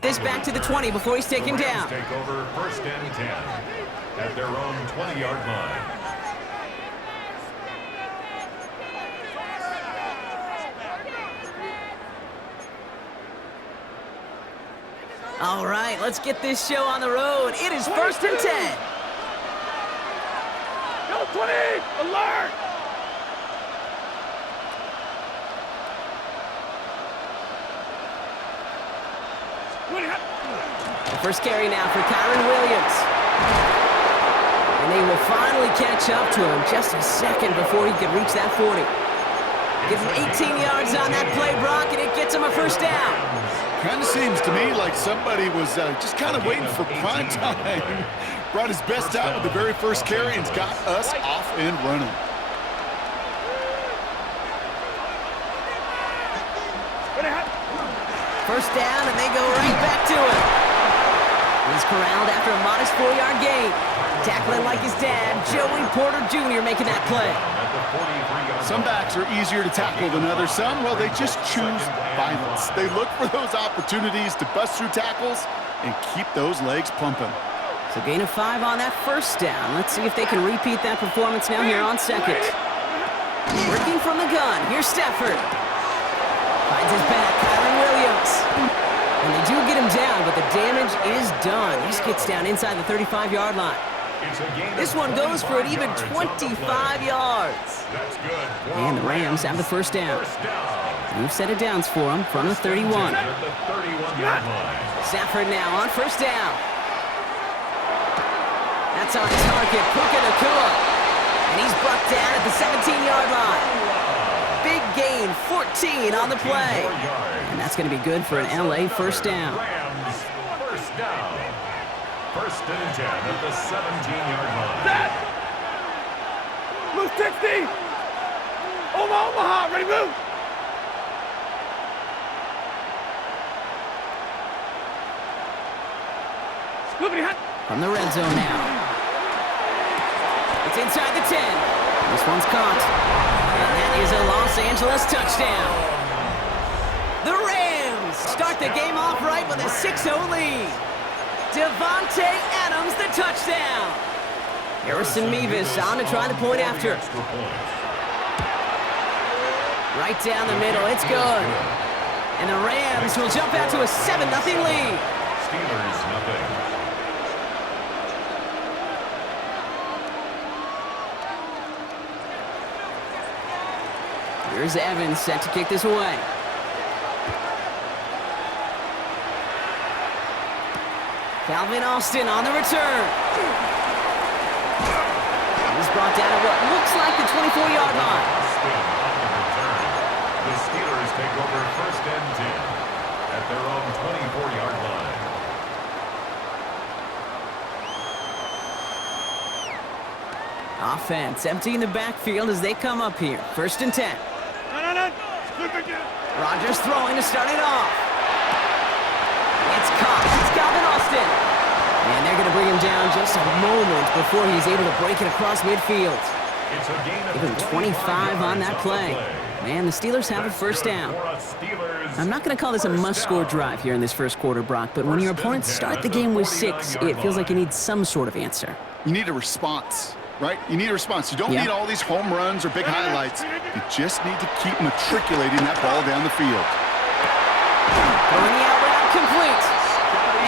This back to the 20 before he's taken down. Take over 1st and 10 at their own 20-yard line. All right, let's get this show on the road. It is 1st and 10. Go 20! Alert! First carry now for Kyron Williams. And they will finally catch up to him just a second before he can reach that 40. Gives him 18 yards on that play, Brock, and it gets him a first down. Kind of seems to me like somebody was just kind of waiting for prime time. Brought his best out with the very first carry and's got us off and running. First down, and they go right back to it. He's corralled after a modest 4-yard gain. Tackling like his dad, Joey Porter Jr. making that play. Some backs are easier to tackle than others. Some, well, they just choose violence. They look for those opportunities to bust through tackles and keep those legs pumping. So gain of 5 on that first down. Let's see if they can repeat that performance now here on second. Working from the gun, here's Stafford. Finds his back, Kyron Williams. And they do get him down, but the damage is done. This gets down inside the 35-yard line. This one goes for an even 25 yards. And the Rams have the first down. New set of downs for him from the 31. Stafford now on first down. That's on target, Puka Nacua. And he's brought down at the 17-yard line. Big gain, 14 on the play. And that's going to be good for an LA first down. First down. 1st and 10 at the 17-yard line. Set! Move 60! Omaha, ready, move! From the red zone now. It's inside the 10. This one's caught. And that is a Los Angeles touchdown. The Rams start the game off right with a 6-0 lead. Devontae Adams, the touchdown. Harrison Mevis on to try the point after. Right down the middle, it's good. And the Rams will jump out to a 7-0 lead. Steelers nothing. Here's Evans set to kick this away. Calvin Austin on the return. He's brought down at what looks like the 24-yard line. The Steelers take over 1st and 10 at their own 24-yard line. Offense emptying the backfield as they come up here. 1st and 10. Rodgers throwing to start it off. It's caught. It's Calvin Austin. And they're going to bring him down just a moment before he's able to break it across midfield. Give him 25 on that play. Man, the Steelers have a first down. I'm not going to call this a must-score drive here in this first quarter, Brock, but when your opponents start the game with 6, it feels like you need some sort of answer. You need a response, right? You need a response. You don't need all these home runs or big highlights. You just need to keep matriculating that ball down the field. Throwing the out route complete.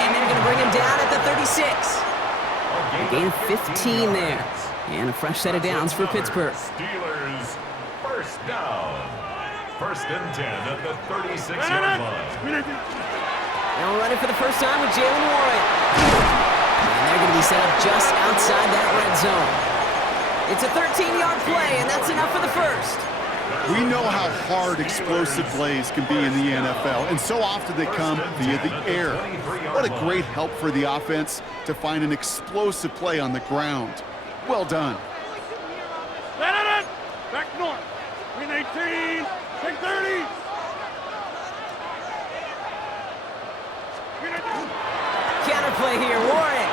And they're going to bring him down at the 36. A gain of 15 there. And a fresh set of downs for Pittsburgh. Steelers first down. 1st and 10 at the 36-yard line. Now running for the first time with Jalen Warren. And they're going to be set up just outside that red zone. It's a 13-yard play, and that's enough for the first. We know how hard explosive plays can be in the NFL, and so often they come via the air. What a great help for the offense to find an explosive play on the ground. Well done. Back north. 318, 630. Counterplay here, Warren.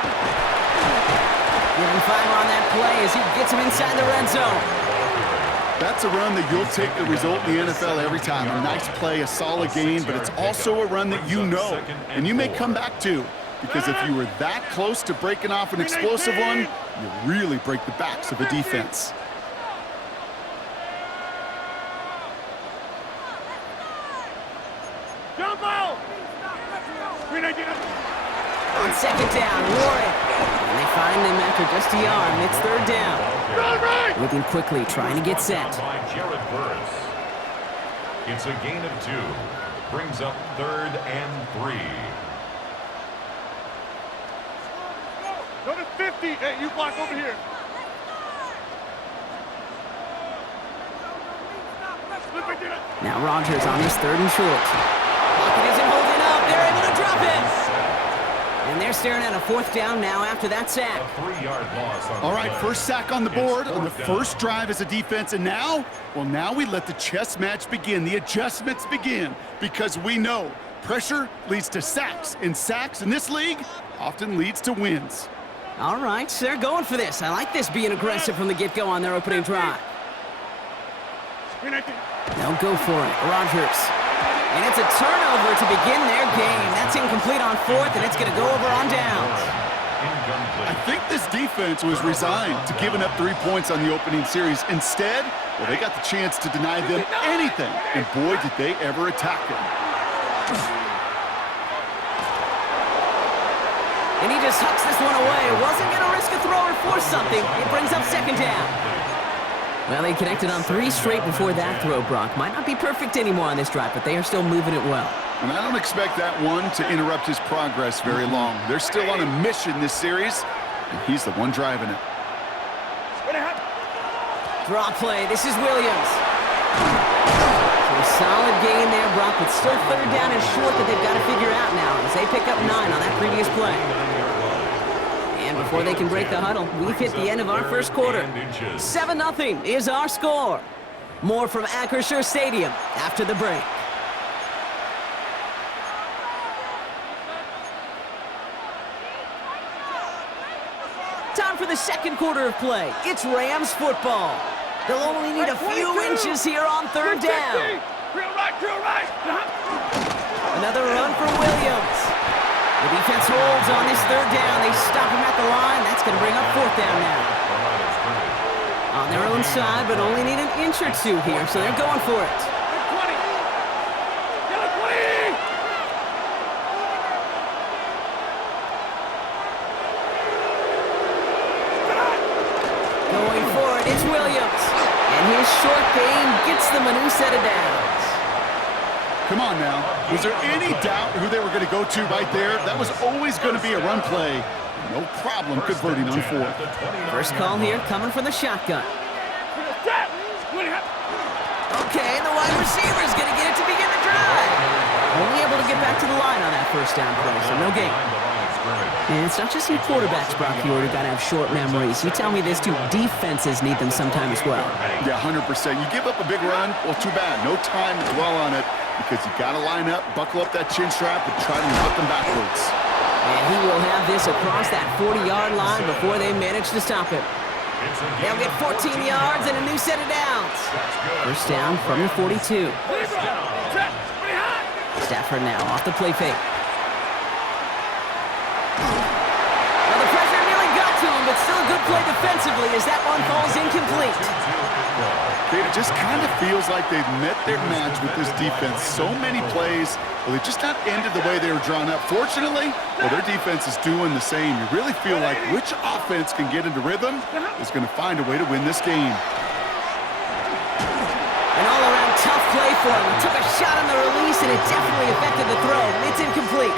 Give him 5 on that play as he gets him inside the red zone. That's a run that you'll take the result in the NFL every time. A nice play, a solid gain, but it's also a run that you know, and you may come back to. Because if you were that close to breaking off an explosive one, you really break the backs of a defense. Jump out! On second down, Warren. And they find him after just a yard. It's third down. Moving quickly, trying to get set. It's a gain of 2. Brings up 3rd and 3. Go to 50. Hey, you block over here. Now Rodgers on his 3rd and short. Pocket isn't holding up. They're able to drop him. And they're staring at a 4th down now after that sack. A 3-yard loss on All the right, play. first sack on the board on the It's 4th first drive as a defense, and now, well, now we let the chess match begin, the adjustments begin, because we know pressure leads to sacks, and sacks in this league often leads to wins. All right, so they're going for this. I like this being aggressive from the get-go on their opening drive. They'll go for it. Rodgers. And it's a turnover to begin their game. That's incomplete on 4th, and it's going to go over on downs. I think this defense was resigned to giving up 3 points on the opening series. Instead, well, they got the chance to deny them anything, and boy, did they ever attack it. And he just hucks this one away. Wasn't going to risk a throw or force something. It brings up second down. Well, they connected on 3 straight before that throw, Brock. Might not be perfect anymore on this drive, but they are still moving it well. And I don't expect that one to interrupt his progress very long. They're still on a mission this series, and he's the one driving it. Draw play. This is Williams. So a solid gain there, Brock, but still 3rd down and short that they've got to figure out now as they pick up 9 on that previous play. And before they can break the huddle, we've hit the end of our first quarter. 7-0 is our score. More from Acrisure Stadium after the break. Time for the second quarter of play. It's Rams football. They'll only need a few inches here on 3rd down. Drill right. Another run for Williams. The defense holds on this 3rd down. They stop him at the line. That's going to bring up 4th down now. On their own side, but only need an inch or 2 here, so they're going for it. 20. Yellow 20. Going for it, it's Williams. And his short gain gets them a new set of downs. Come on now. Was there any doubt who they were going to go to right there? That was always going to be a run play. No problem converting on 4th. First call here coming from the shotgun. Okay, the wide receiver's going to get it to begin the drive. Only able to get back to the line on that first down play, so no gain. And it's not just your quarterbacks, Brock, you already got to have short memories. You tell me this too, defenses need them sometime as well. Yeah, 100%. You give up a big run, well, too bad. No time to dwell on it because you got to line up, buckle up that chin strap, and try to knock them backwards. And he will have this across that 40-yard line before they manage to stop it. They'll get 14 yards and a new set of downs. First down from the 42. Stafford now off the play fake. Well, the pressure nearly got to him, but still a good play defensively as that one falls incomplete. It just kind of feels like they've met their match with this defense. So many plays, well, they just not ended the way they were drawn up. Fortunately, well, their defense is doing the same. You really feel like which offense can get into rhythm is going to find a way to win this game. An all-around tough play for him. He took a shot on the release, and it definitely affected the throw. It's incomplete.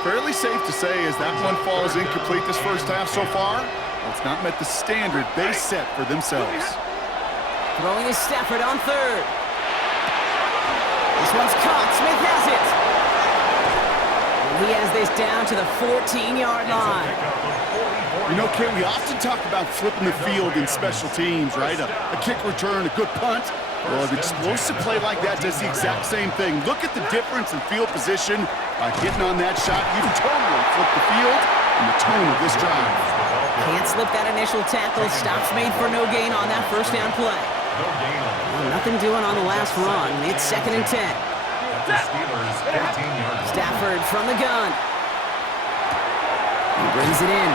Fairly safe to say as that one falls incomplete this first half so far, well, it's not met the standard they set for themselves. Throwing is Stafford on 3rd. This one's caught. Smith has it. And he has this down to the 14-yard line. You know, Kay, we often talk about flipping the field in special teams, right? A kick return, a good punt. Well, an explosive play like that does the exact same thing. Look at the difference in field position. By hitting on that shot, you totally flip the field and the tone of this drive. Can't slip that initial tackle. Stops made for no gain on that first down play. No gain on the Well, nothing doing on the last run. It's 2nd and 10. At the Steelers' 14-yard line. Stafford from the gun. He brings it in.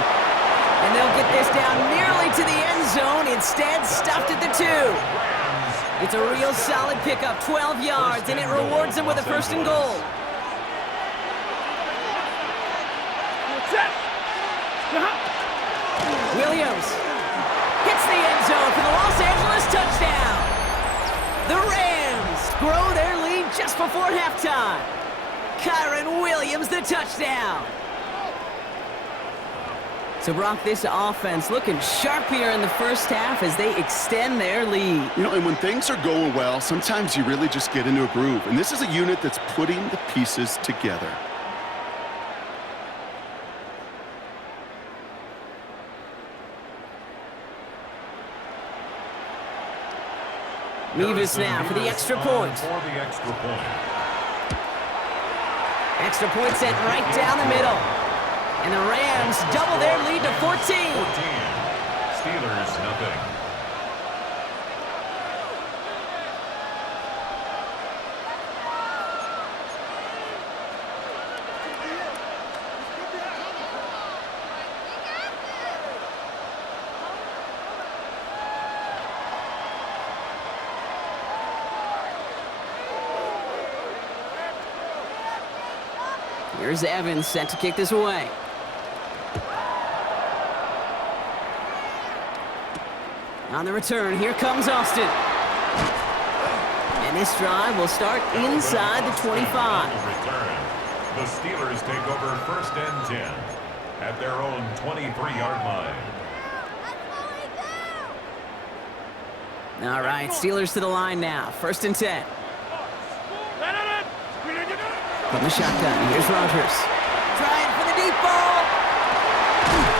And they'll get this down nearly to the end zone. Instead, stuffed at the 2. It's a real solid pickup, 12 yards, and it rewards them with a 1st and goal. Williams hits the end zone for the Los Angeles touchdown. The Rams grow their lead just before halftime. Kyron Williams, the touchdown. So, Brock, this offense looking sharp here in the first half as they extend their lead. You know, and when things are going well, sometimes you really just get into a groove. And this is a unit that's putting the pieces together. Mevis now for the extra point. Extra point sent right down the middle. And the Rams double their lead to 14. Steelers, nothing. Here's Evans set to kick this away. On the return, here comes Austin. And this drive will start inside the 25. The Steelers take over 1st and 10 at their own 23-yard line. All right, Steelers to the line now. 1st and 10. From the shotgun, here's Rodgers. Trying for the deep ball.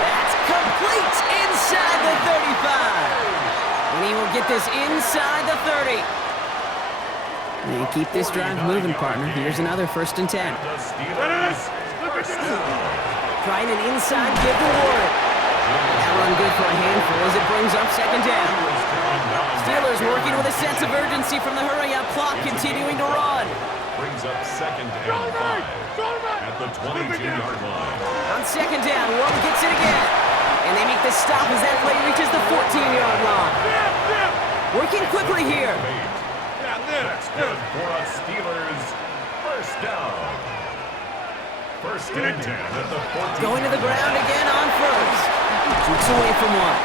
That's complete inside the 35. And he will get this inside the 30. And keep this drive moving, partner. Here's another 1st and 10. Trying an inside give to Warren. That run good for a handful as it brings up 2nd down. Steelers working with a sense of urgency from the hurry-up clock, continuing to run. Brings up 2nd and 5 at the 22-yard line. On 2nd down, Warren gets it again. And they make the stop as that play reaches the 14-yard line. Working quickly here. That's good for a Steelers 1st down. 1st and 10 at the 14. Going to the ground again on 1st. Shoots away from one.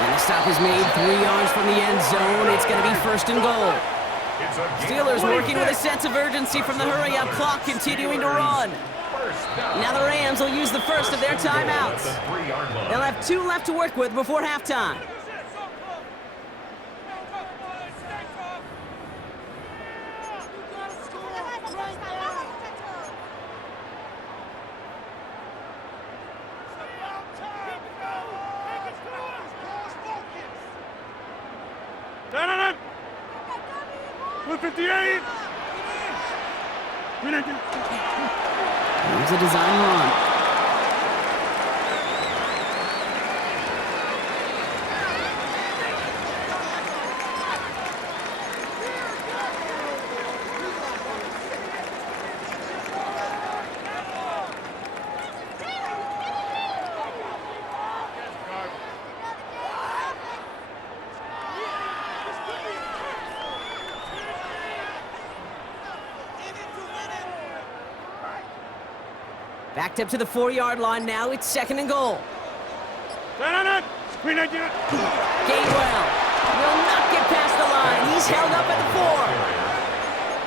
And the stop is made 3 yards from the end zone. It's going to be 1st and goal. Steelers working with a sense of urgency from the hurry-up clock, continuing to run. Now the Rams will use the first of their timeouts. They'll have 2 left to work with before halftime. Here's a design run. Backed up to the 4-yard line now. It's 2nd and goal. Gainwell will not get past the line. He's held up at the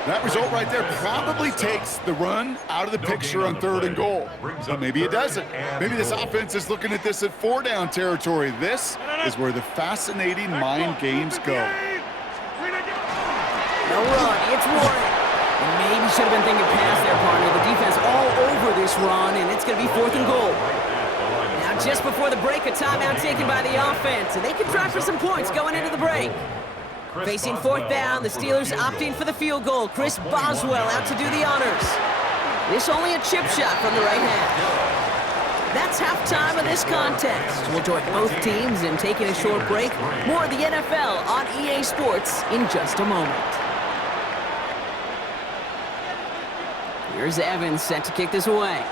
4. That result right there probably takes the run out of the picture on 3rd and goal. But maybe it doesn't. Maybe this offense is looking at this at 4-down territory. This is where the fascinating mind games go. No run. It's Warren. And maybe should have been thinking pass there, partner. The defense all over this run, and it's going to be 4th and goal. Now, just before the break, a timeout taken by the offense, and they can try for some points going into the break. Facing 4th down, the Steelers opting for the field goal. Chris Boswell out to do the honors. This only a chip shot from the right half. That's halftime of this contest. We'll join both teams in taking a short break. More of the NFL on EA Sports in just a moment. Here's Evans set to kick this away.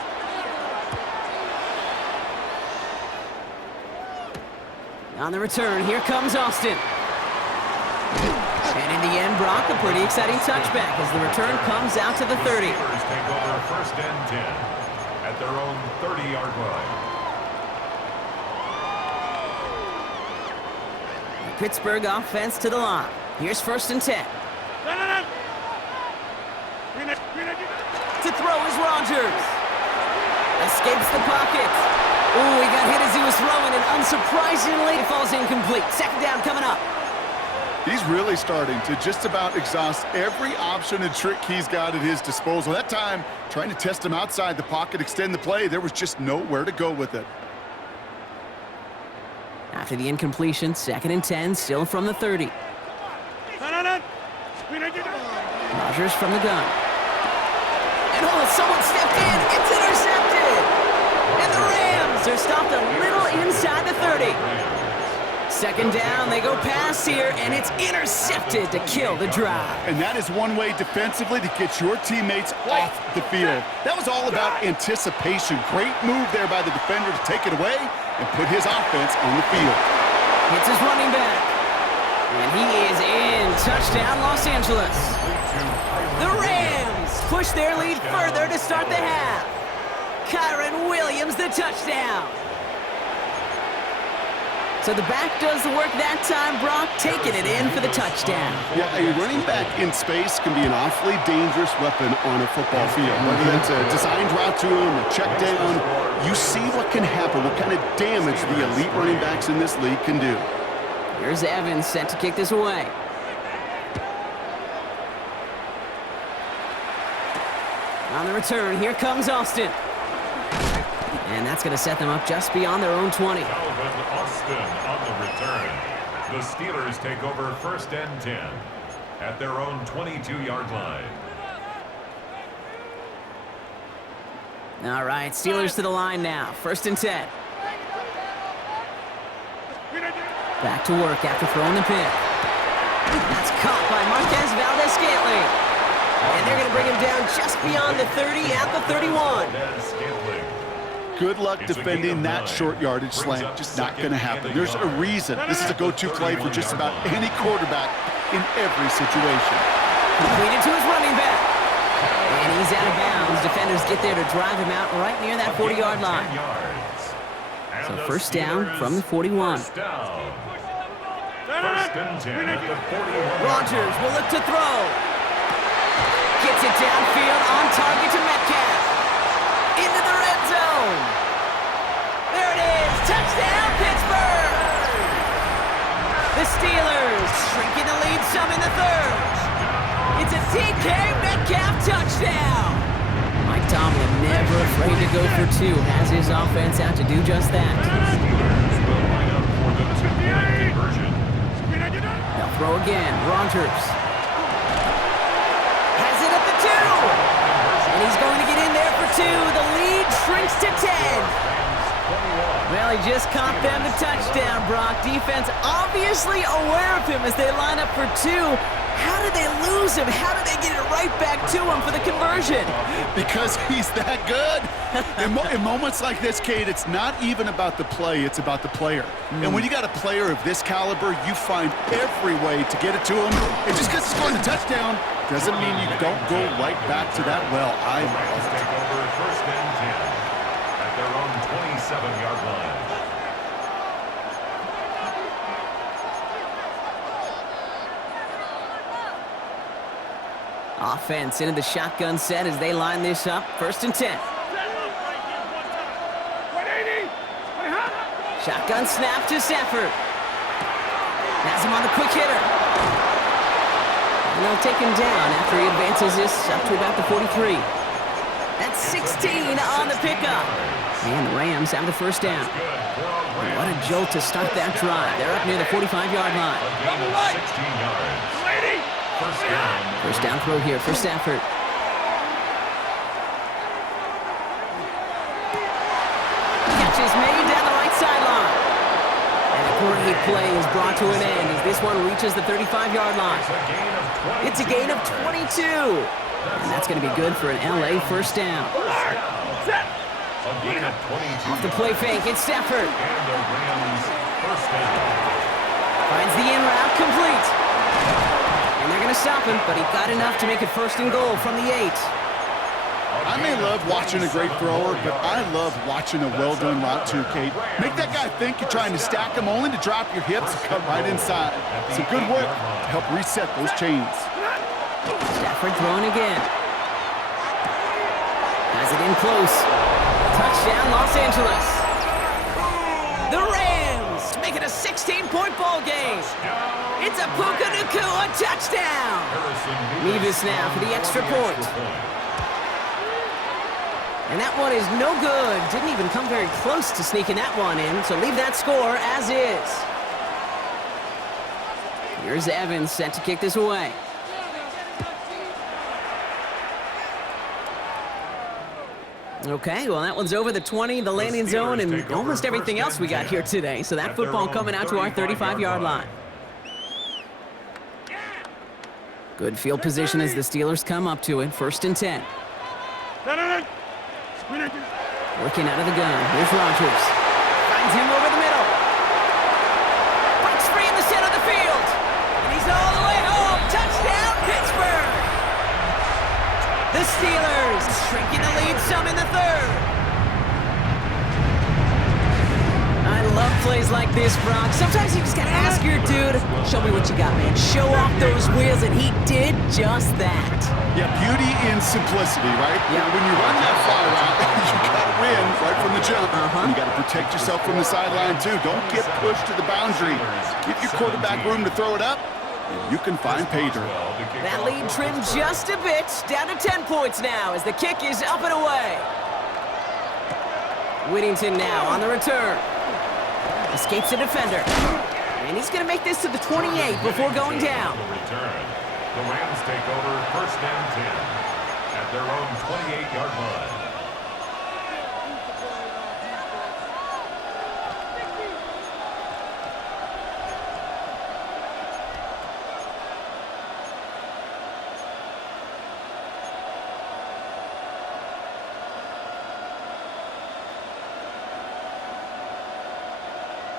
On the return, here comes Austin. And in the end, Brock, a pretty exciting touchback as the return comes out to the 30. Steelers take over first and 10 at their own 30-yard line. The Pittsburgh offense to the line. Here's first and 10. To throw is Rodgers. Escapes the pocket. Ooh, he got hit as he was throwing, and unsurprisingly, it falls incomplete. Second down coming up. He's really starting to just about exhaust every option and trick he's got at his disposal. That time, trying to test him outside the pocket, extend the play, there was just nowhere to go with it. After the incompletion, second and 10, still from the 30. Rodgers from the gun. And oh, someone stepped in. It's intercepted. And the Rams are stopped a little inside the 30. Second down, they go pass here, and it's intercepted to kill the drive. And that is one way defensively to get your teammates off the field. That was all about anticipation. Great move there by the defender to take it away and put his offense on the field. Hits his running back. And he is in. Touchdown, Los Angeles. The Rams push their lead further to start the half. Kyron Williams, the touchdown. So the back does the work that time, Brock, taking it in for the touchdown. Yeah, a running back in space can be an awfully dangerous weapon on a football field. Whether that's a designed route to him, a check down, you see what can happen, what kind of damage the elite running backs in this league can do. Here's Evans set to kick this away. On the return, here comes Austin. And that's going to set them up just beyond their own 20. Calvin Austin on the return. The Steelers take over first and 10 at their own 22-yard line. All right, Steelers to the line now. First and 10. Back to work after throwing the pick. That's caught by Marquez Valdez-Scantling. And they're going to bring him down just beyond the 30 at the 31. Good luck defending that short yardage slant. Just not going to happen. There's a reason. This is a go-to play for just about any quarterback in every situation. Completed to his running back. And he's out of bounds. Defenders get there to drive him out right near that 40-yard line. So first down from the 41. First and 10 at the 41. Rodgers will look to throw. Gets it downfield on target to Metcalf. Into the red zone. There it is. Touchdown, Pittsburgh. The Steelers shrinking the lead some in the third. It's a DK Metcalf touchdown. Mike Tomlin never afraid to go for two. Has his offense out to do just that. Steelers will line up for the two-point conversion. They'll throw again. Rodgers has it at the 2. And he's going to get in there for 2. The lead shrinks to 10. Well, he just caught them the touchdown, Brock. Defense obviously aware of him as they line up for 2. How did they lose him? How did they get it right back to him for the conversion? Because he's that good. In moments like this, Kate, it's not even about the play, it's about the player. And when you got a player of this caliber, you find every way to get it to him. And just because he's scoring a touchdown doesn't mean you don't go right back to that well. I love it. Take over first and 10 at their own 27-yard line. Offense into the shotgun set as they line this up. First and 10. Shotgun snap to Stafford. Has him on the quick hitter. And they'll take him down after he advances this up to about the 43. That's 16 on the pickup. And the Rams have the first down. What a jolt to start that drive. They're up near the 45-yard line. A gain of 16 yards. First down. First down throw here for Stafford. catch is made down the right sideline. And a great play is brought to an end as this one reaches the 35-yard line. It's a gain of 22. And that's going to be good for an LA first down. Off the play fake, it's Stafford. And the Rams first down. Finds the in route complete. And they're going to stop him, but he got enough to make it first and goal from the 8. I may love watching a great thrower, but I love watching a well-done route too, Kate. Make that guy think you're trying to stack him only to drop your hips and cut right inside. Some good work to help reset those chains. Stafford throwing again. Has it in close. Touchdown, Los Angeles. The Rams make it a 16-point ball game. It's a Puka Nacua touchdown. Mevis now for the extra point. And that one is no good. Didn't even come very close to sneaking that one in, so leave that score as is. Here's Evans set to kick this away. Okay, well, that one's over the 20, the landing zone, and almost everything else we got here today. So that football coming out to our 35-yard line. Good field position as the Steelers come up to it. First and 10. Working out of the gun. Here's Rodgers. Finds him over the middle. Breaks free in the center of the field. And he's all the way home. Touchdown, Pittsburgh! The Steelers shrinking the lead some in the third. I love plays like this, Brock. Sometimes you just gotta ask your dude, show me what you got, man. Show off those wheels, and he did just that. Yeah, beauty in simplicity, right? Yeah. When you run that fly route, you gotta win right from the jump. And you gotta protect yourself from the sideline, too. Don't get pushed to the boundary. Give your quarterback room to throw it up, and you can find pay dirt. That lead trimmed just a bit, down to 10 points now as the kick is up and away. Whittington now on the return. Escapes the defender. And he's going to make this to the 28 before going down. The Rams take over first and 10 at their own 28-yard line.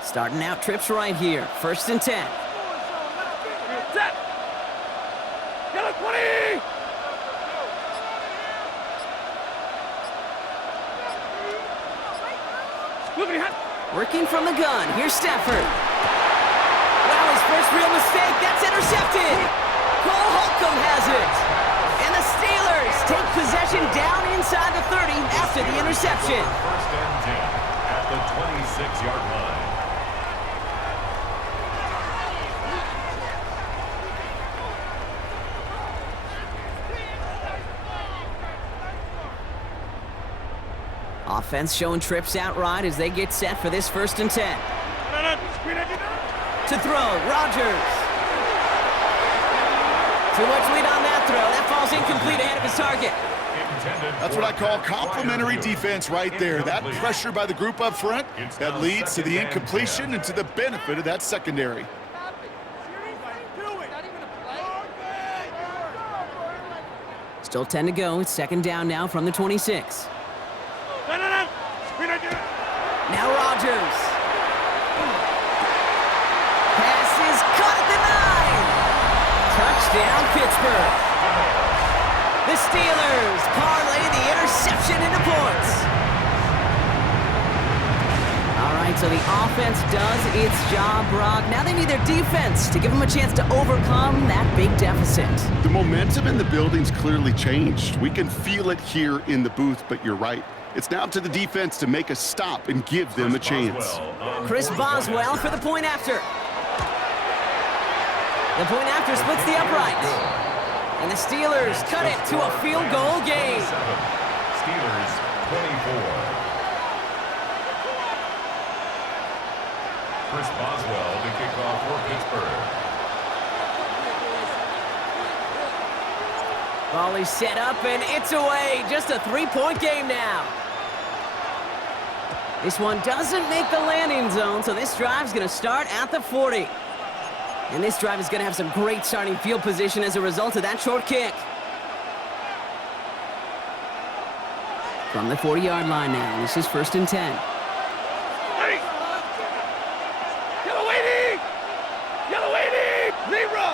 Starting out trips right here. First and 10. Set. Get a 20. Working from the gun. Here's Stafford. Wow, his first real mistake. That's intercepted. Cole Holcomb has it. And the Steelers take possession down inside the 30 after the interception. First and 10 at the 26-yard line. Offense showing trips out right as they get set for this first and 10. To throw, Rodgers. Too much lead on that throw. That falls incomplete ahead of his target. That's what I call complimentary defense right there. That pressure by the group up front, that leads to the incompletion and to the benefit of that secondary. Still 10 to go. It's second down now from the 26. Now Rodgers. Pass is caught at the 9. Touchdown, Pittsburgh. The Steelers parlay the interception into points. All right, so the offense does its job, Brock. Now they need their defense to give them a chance to overcome that big deficit. The momentum in the building's clearly changed. We can feel it here in the booth, but you're right. It's now to the defense to make a stop and give them a chance. Chris Boswell for the point after. The point after splits the upright. And the Steelers cut it to a field goal game. Steelers 24. Chris Boswell to kick off for Pittsburgh. Volley set up and it's away. Just a 3-point game now. This one doesn't make the landing zone, so this drive's going to start at the 40. And this drive is going to have some great starting field position as a result of that short kick. From the 40-yard line now, this is 1st and 10. Ready. Yellow 80! Yellow 80! Zero!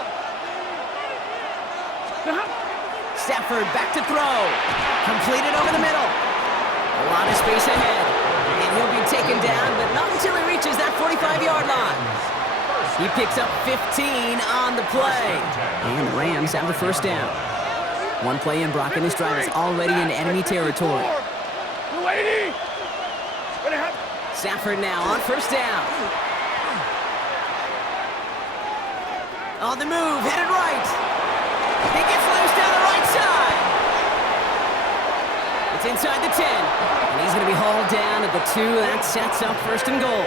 Stafford back to throw. Completed over the middle. A lot of space ahead. And he'll be taken down, but not until he reaches that 45-yard line. He picks up 15 on the play. And the Rams have the 1st down. One play in, Brock, and this drive is already in enemy territory. Stafford now on 1st down. On the move, headed right. He gets loose down the right side. It's inside the 10. And he's going to be hauled down at the 2. That sets up 1st and goal.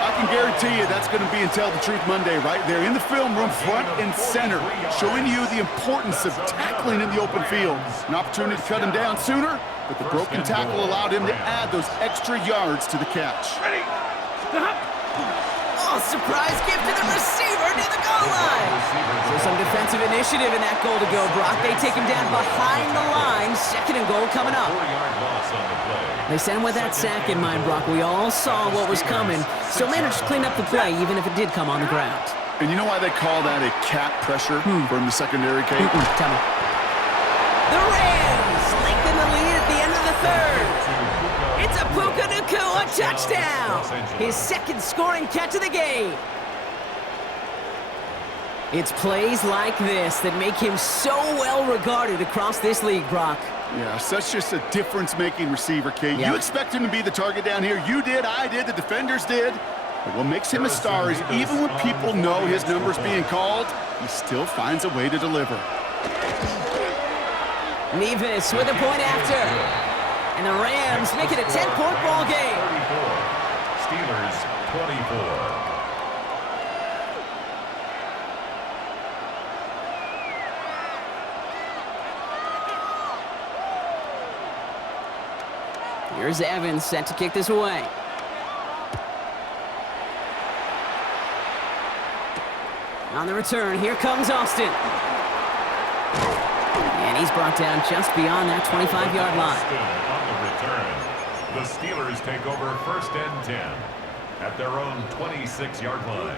I can guarantee you that's going to be in Tell the Truth Monday right there in the film room, front and center, showing you the importance of tackling in the open field. An opportunity to cut him down sooner, but the broken tackle allowed him to add those extra yards to the catch. Ready. Oh, surprise gift to the receiver near the goal line. So some defensive initiative in that goal to go, Brock. They take him down behind the line. 2nd and goal coming up. They sent him with that sack in mind, Brock. We all saw what was coming. Still managed to clean up the play, even if it did come on the ground. And you know why they call that a cat pressure from the secondary, Kate? Tell me. The Rams lengthen the lead at the end of the 3rd. It's a Puka Nacua touchdown. His 2nd scoring catch of the game. It's plays like this that make him so well regarded across this league, Brock. Yeah, such just a difference-making receiver, Kate. Yep. You expect him to be the target down here. You did, I did, the defenders did. But what makes him a star is even when people know his number's being called, he still finds a way to deliver. Nevis with a point after. And the Rams make it a 10-point ball game. 34. Steelers 24. Here's Evans set to kick this away. On the return, here comes Austin. And he's brought down just beyond that 25-yard line. On the return, the Steelers take over 1st and 10 at their own 26-yard line.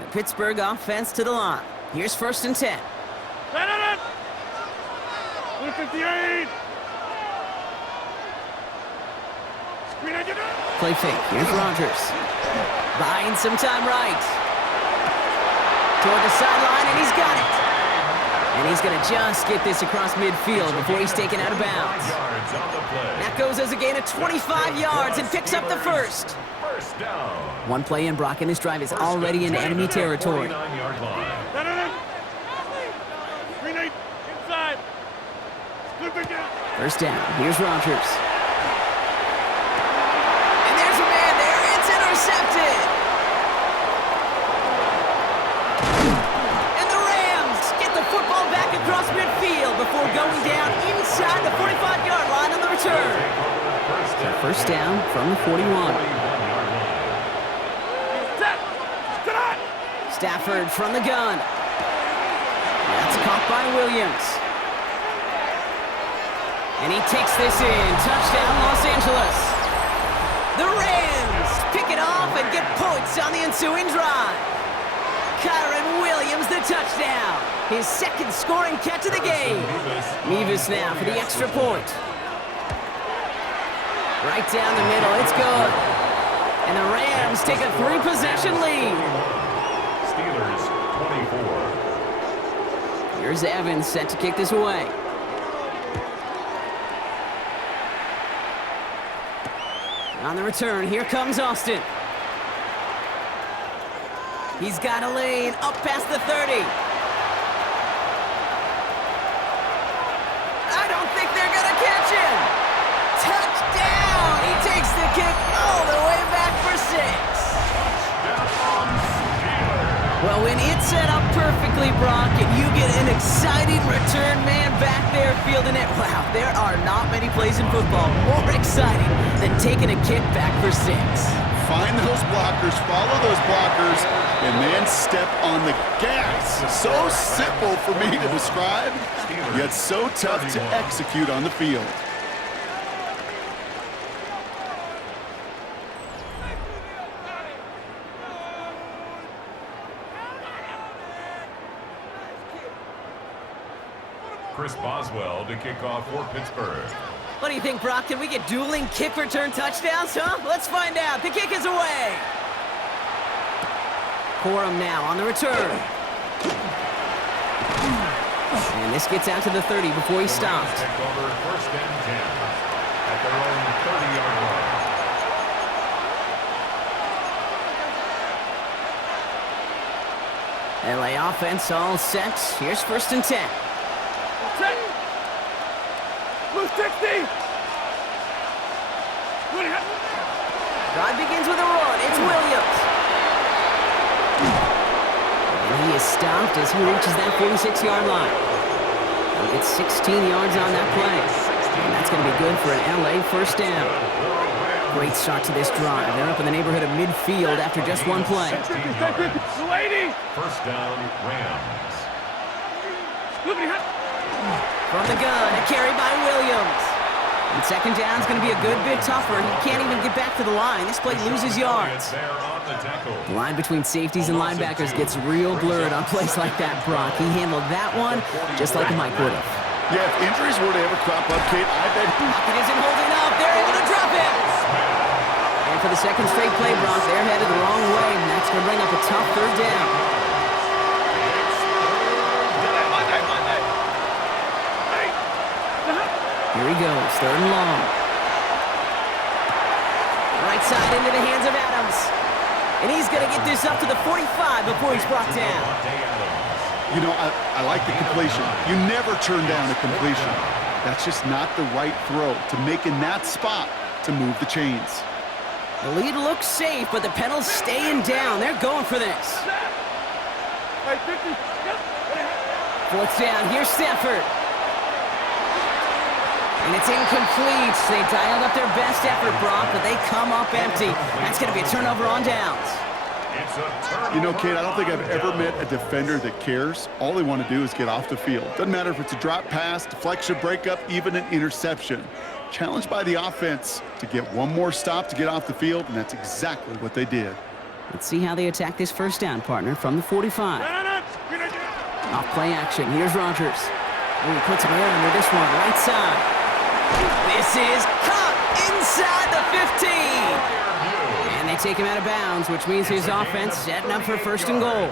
The Pittsburgh offense to the line. Here's 1st and 10. 158. Play fake. Here's Rodgers. Buying some time right. Toward the sideline, and he's got it. And he's going to just get this across midfield before he's taken out of bounds. That goes as a gain of 25 yards and picks up the 1st. One play in, Brock, and this drive is already in enemy territory. Inside. 1st down. Here's Rodgers. And there's a man there. It's intercepted. And the Rams get the football back across midfield before going down inside the 45-yard line on the return. So 1st down from the 41. Stafford from the gun. That's caught by Williams. And he takes this in. Touchdown, Los Angeles. The Rams pick it off and get points on the ensuing drive. Kyron Williams, the touchdown. His 2nd scoring catch of the game. Nevis now for the extra point. Right down the middle, it's good. And the Rams take a 3-possession lead. Steelers 24. Here's Evans set to kick this away. On the return, here comes Austin. He's got a lane up past the 30. I don't think they're going to catch him. Touchdown! He takes the kick all the way back for 6. go, and it's set up perfectly, Brock, and you get an exciting return man back there fielding it. Wow, there are not many plays in football more exciting than taking a kick back for 6. Find those blockers, follow those blockers, and then step on the gas. So simple for me to describe, yet so tough to execute on the field. Chris Boswell to kick off for Pittsburgh. What do you think, Brock? Can we get dueling kick return touchdowns, huh? Let's find out. The kick is away. Corum now on the return. And this gets out to the 30 before he stopped. Take over 1st and 10 at their own 30-yard line. LA offense all set. Here's 1st and 10. Blue 60. Drive begins with a run. It's Williams. And he is stopped as he reaches that 46-yard line. He'll get 16 yards on that play. And that's going to be good for an LA 1st down. Great start to this drive. They're up in the neighborhood of midfield after just one play. 1st down, Rams. From the gun, a carry by Williams. And 2nd down is going to be a good bit tougher. He can't even get back to the line. This play loses yards. The line between safeties and linebackers gets real blurred on plays like that, Brock. He handled that one just like Mike would have. Yeah, if injuries were to ever crop up, Kate, I bet... Pocket isn't holding up. They're able to drop it. And for the 2nd straight play, Brock, they're headed the wrong way. And that's going to bring up a tough 3rd down. Here he goes, 3rd and long. Right side into the hands of Adams. And he's going to get this up to the 45 before he's brought down. You know, I like the completion. You never turn down a completion. That's just not the right throw to make in that spot to move the chains. The lead looks safe, but the Penals staying down. They're going for this. 4th down, here's Stafford. And it's incomplete. They dialed up their best effort, Brock, but they come up empty. That's going to be a turnover on downs. You know, Kate, I don't think I've ever met a defender that cares. All they want to do is get off the field. Doesn't matter if it's a drop pass, deflection, breakup, even an interception. Challenged by the offense to get one more stop to get off the field, and that's exactly what they did. Let's see how they attack this 1st down, partner, from the 45. Off play action. Here's Rodgers. Oh, he puts him air under this one, right side. This is caught inside the 15. And they take him out of bounds, which means his offense setting up for 1st and goal.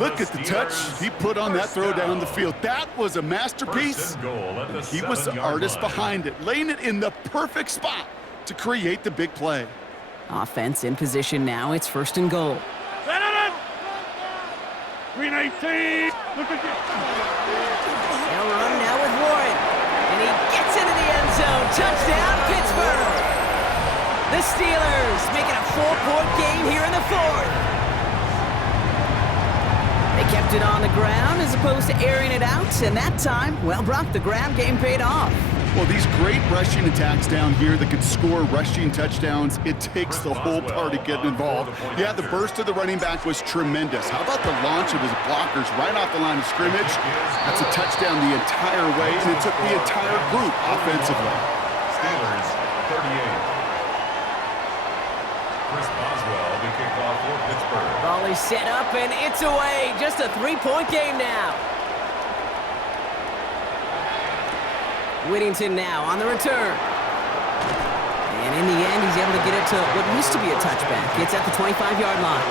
Look at the touch he put on that throw down the field. That was a masterpiece. And he was the artist behind it, laying it in the perfect spot to create the big play. Offense in position now. It's 1st and goal. Green 18. They'll run now with Warren. And he gets into the end zone. Touchdown, Pittsburgh. The Steelers making a 4-point game here in the 4th. They kept it on the ground as opposed to airing it out. And that time, well, Brock, the ground game paid off. Well, these great rushing attacks down here that can score rushing touchdowns, it takes the whole party getting involved. Yeah, the burst of the running back was tremendous. How about the launch of his blockers right off the line of scrimmage? That's a touchdown the entire way, and it took the entire group offensively. Steelers, 38. Chris Boswell to kick off for Pittsburgh. Ball is set up, and it's away. Just a 3-point game now. Whittington now on the return. And in the end, he's able to get it to what used to be a touchback. It's at the 25-yard line.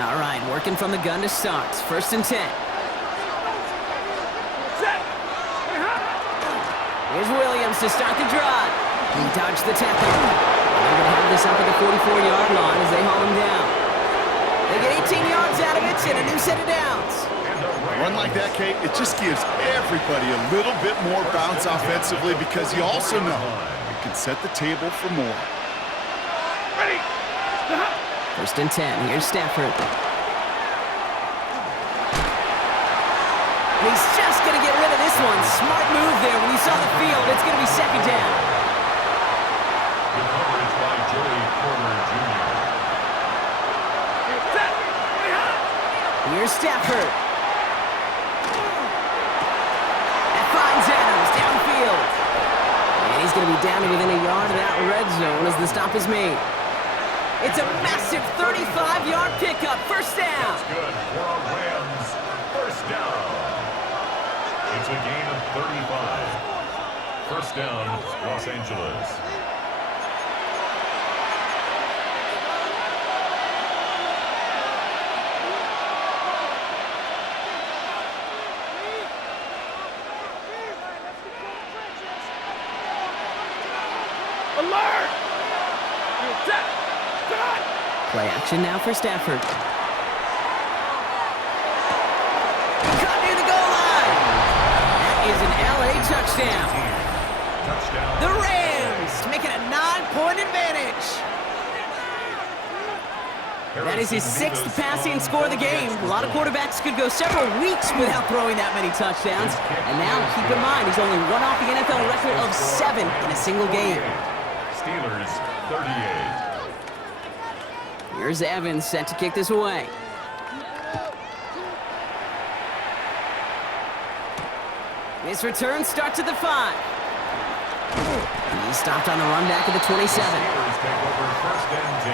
All right, working from the gun to start. 1st and 10. Here's Williams to start the drive. He dodged the tackle. They're going to have this up at the 44-yard line as they haul him down. They get 18 yards out of it and a new set of downs. A run like that, Kate, it just gives everybody a little bit more bounce offensively because you also know it can set the table for more. Ready. First and 10. Here's Stafford. And he's just going to get rid of this one. Smart move there when you saw the field. It's going to be second down. Good coverage by Joey Porter Jr. Here's Stafford. That finds Adams downfield. And he's going to be down to within a yard of that red zone as the stop is made. It's a massive 35-yard pickup. First down. That's good for our Rams. First down. It's a gain of 35. First down, Los Angeles. Alert! Play action now for Stafford. Cut near the goal line. That is an LA touchdown. Touchdown. The Rams making a 9-point advantage. That is his 6th passing score of the game. A lot of quarterbacks could go several weeks without throwing that many touchdowns. And now, keep in mind, he's only one off the NFL record of 7 in a single game. Steelers 38. Here's Evans set to kick this away. This return starts at the 5. He's stopped on the run back at the 27. Steelers take over first and 10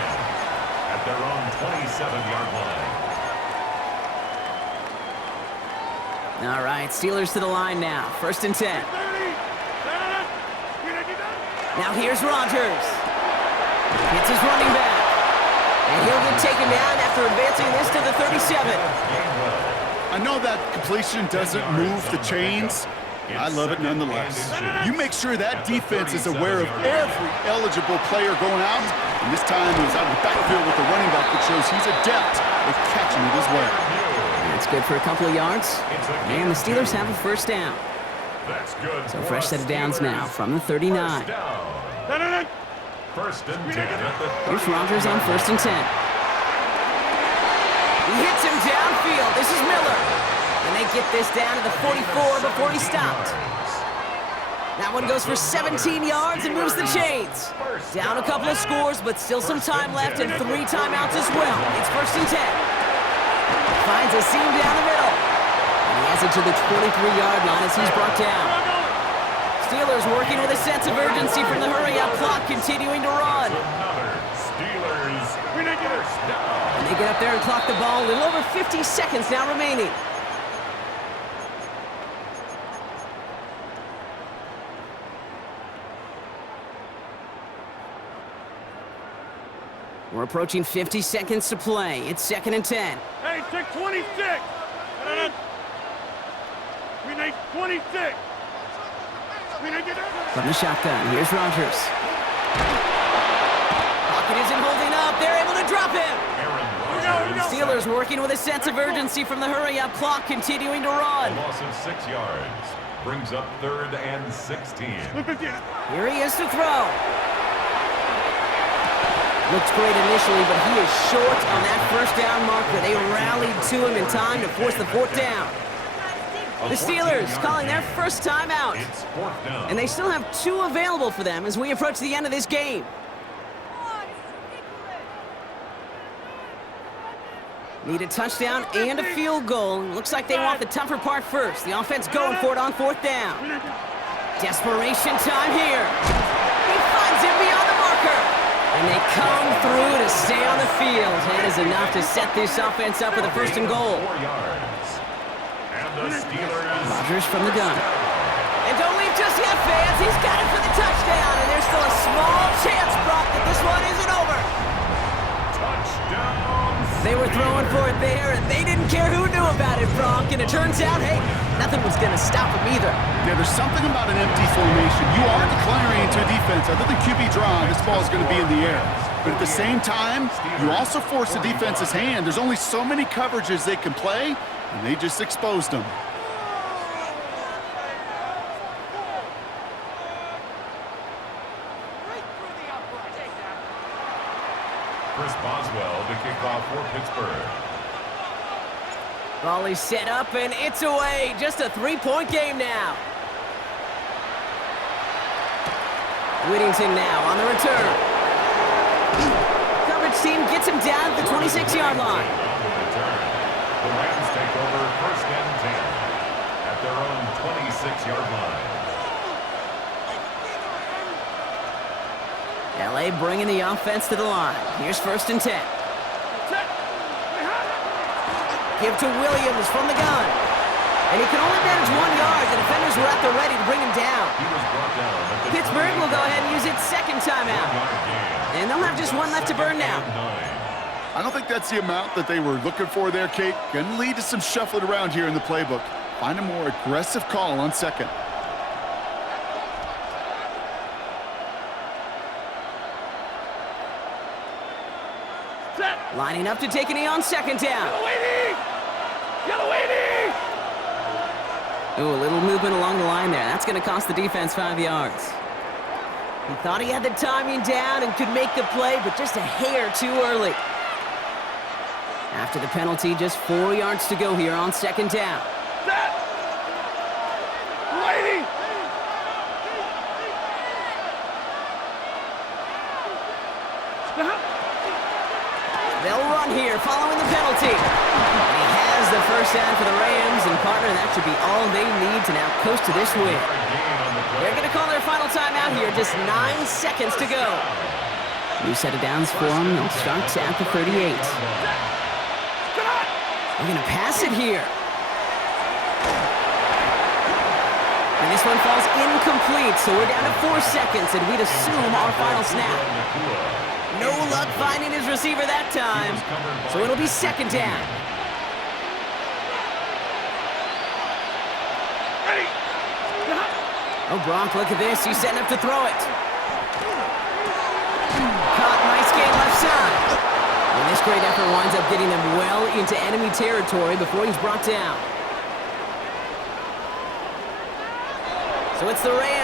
at their own 27-yard line. All right, Steelers to the line now. First and 10. Now here's Rodgers. Hits his running back. And he'll get taken down after advancing this to the 37. I know that completion doesn't move the chains. I love it nonetheless. You make sure that defense is aware of every eligible player going out. And this time he was out of the backfield with the running back that shows he's adept at catching it as well. That's good for a couple of yards. And the Steelers have a first down. That's good. So fresh set of downs now from the 39. First and 10 at the 30. Here's Rodgers on first and 10. He hits him downfield. This is Miller. And they get this down to the 44 before he stopped. That one goes for 17 yards and moves the chains. Down a couple of scores, but still some time left and 3 timeouts as well. It's first and 10. Finds a seam down the middle. And he has it to the 23-yard line as he's brought down. Steelers working with a sense of urgency from the hurry-up clock, continuing to run. Steelers first down. And they get up there and clock the ball. A little over 50 seconds now remaining. We're approaching 50 seconds to play. It's second and 10. Hey, take 26. We need 26. From the shotgun, here's Rodgers. Pocket isn't holding up. They're able to drop him. Steelers working with a sense of urgency from the hurry-up clock, continuing to run. A loss of 6 yards brings up 3rd and 16. Here he is to throw. Looks great initially, but he is short on that first down marker. They rallied to him in time to force the 4th down. The Steelers calling their first time out. It's 4th down. And they still have 2 available for them as we approach the end of this game. Need a touchdown and a field goal. Looks like they want the tougher part first. The offense going for it on 4th down. Desperation time here. He finds him beyond the marker. And they come through to stay on the field. That is enough to set this offense up with a first and goal. 4 yards. And the Steelers. Rodgers from the gun. And don't leave just yet, fans. He's got it for the touchdown. And there's still a small chance, Brock, that this one isn't over. Touchdown. They were throwing for it there, and they didn't care who knew about it, Brock. And it turns out, hey, nothing was going to stop them either. Yeah, there's something about an empty formation. You are declaring into a defense. Other than QB draw, this ball is going to be in the air. But at the same time, you also force the defense's hand. There's only so many coverages they can play, and they just exposed them. Chris Boswell to kick off for Pittsburgh. Ball is set up, and it's away. Just a three-point game now. Whittington now on the return. Coverage team gets him down at the 26-yard line. The Rams take over 1st and 10 at their own 26-yard line. LA bringing the offense to the line. Here's 1st and 10. Give to Williams from the gun. And he can only manage 1 yard. The defenders were at the ready to bring him down. He was brought down at the Pittsburgh will go ahead and use its second timeout. And they'll have just one left to burn now. I don't think that's the amount that they were looking for there, Kate. Going to lead to some shuffling around here in the playbook. Find a more aggressive call on second. Lining up to take a knee on second down. Ooh, a little movement along the line there. That's going to cost the defense 5 yards. He thought he had the timing down and could make the play, but just a hair too early. After the penalty, just 4 yards to go here on second down. They'll run here following the penalty. And he has the first down for the Rams, and partner, that should be all they need to now coast to this win. They're going to call their final timeout here, just 9 seconds to go. New set of downs for them. They'll start at the 38. They're going to pass it here. And this one falls incomplete, so we're down to 4 seconds, and we'd assume our final snap. No luck finding his receiver that time, so it'll be second down. Oh, Gronk, look at this. He's setting up to throw it. Caught, nice gain left side. And this great effort winds up getting them well into enemy territory before he's brought down. So it's the Rams.